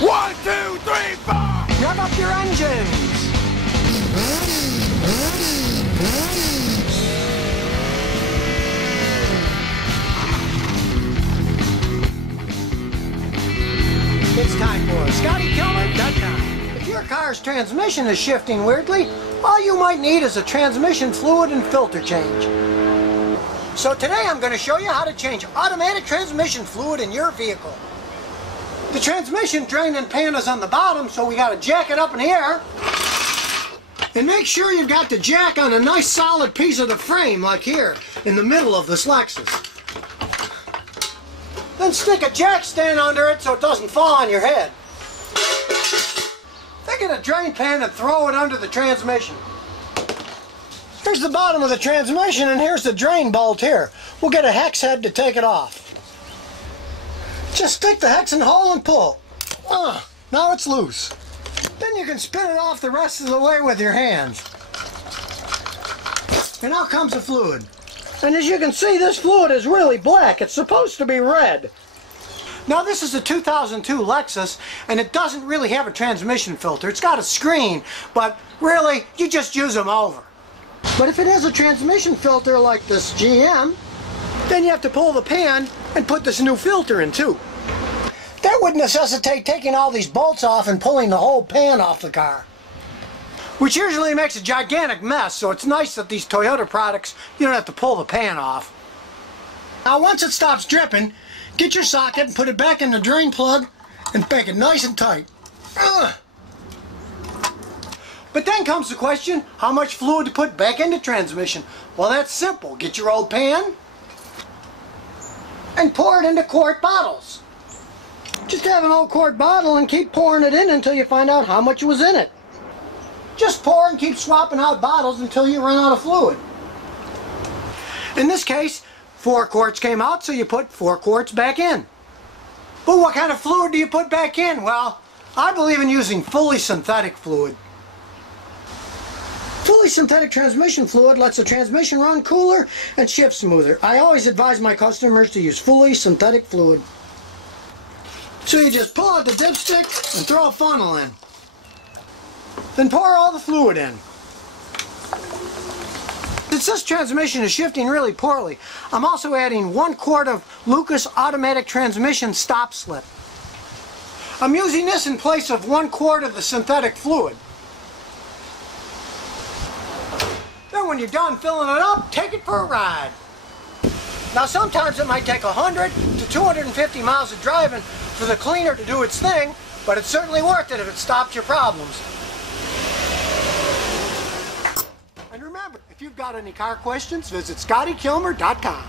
1, 2, 3, 4! Rev up your engines! It's time for ScottyKiLmer.com. If your car's transmission is shifting weirdly, all you might need is a transmission fluid and filter change. So today I'm going to show you how to change automatic transmission fluid in your vehicle. The transmission drain and pan is on the bottom, so we got to jack it up in the air. And make sure you've got the jack on a nice solid piece of the frame, like here, in the middle of this Lexus. Then stick a jack stand under it so it doesn't fall on your head. Then get a drain pan and throw it under the transmission. Here's the bottom of the transmission, and here's the drain bolt here. We'll get a hex head to take it off. Just stick the hex in the hole and pull. Now it's loose. Then you can spin it off the rest of the way with your hands. And out comes the fluid. And as you can see, this fluid is really black. It's supposed to be red. Now this is a 2002 Lexus, and it doesn't really have a transmission filter. It's got a screen, but really, you just use them over. But if it has a transmission filter like this GM, then you have to pull the pan and put this new filter in too. That would necessitate taking all these bolts off and pulling the whole pan off the car, which usually makes a gigantic mess, so it's nice that these Toyota products, you don't have to pull the pan off. Now once it stops dripping, get your socket and put it back in the drain plug and make it nice and tight. But then comes the question, how much fluid to put back in the transmission? Well, that's simple. Get your old pan and pour it into quart bottles. Just have an old quart bottle and keep pouring it in until you find out how much was in it. Just pour and keep swapping out bottles until you run out of fluid. In this case, 4 quarts came out, so you put 4 quarts back in. But what kind of fluid do you put back in? Well, I believe in using fully synthetic fluid. Fully synthetic transmission fluid lets the transmission run cooler and shift smoother. I always advise my customers to use fully synthetic fluid. So you just pull out the dipstick and throw a funnel in. Then pour all the fluid in. Since this transmission is shifting really poorly, I'm also adding 1 quart of Lucas automatic transmission stop slip. I'm using this in place of 1 quart of the synthetic fluid. Then when you're done filling it up, take it for a ride. Now sometimes it might take 100 to 250 miles of driving for the cleaner to do its thing, but it's certainly worth it if it stops your problems. And remember, if you've got any car questions, visit ScottyKiLmer.com.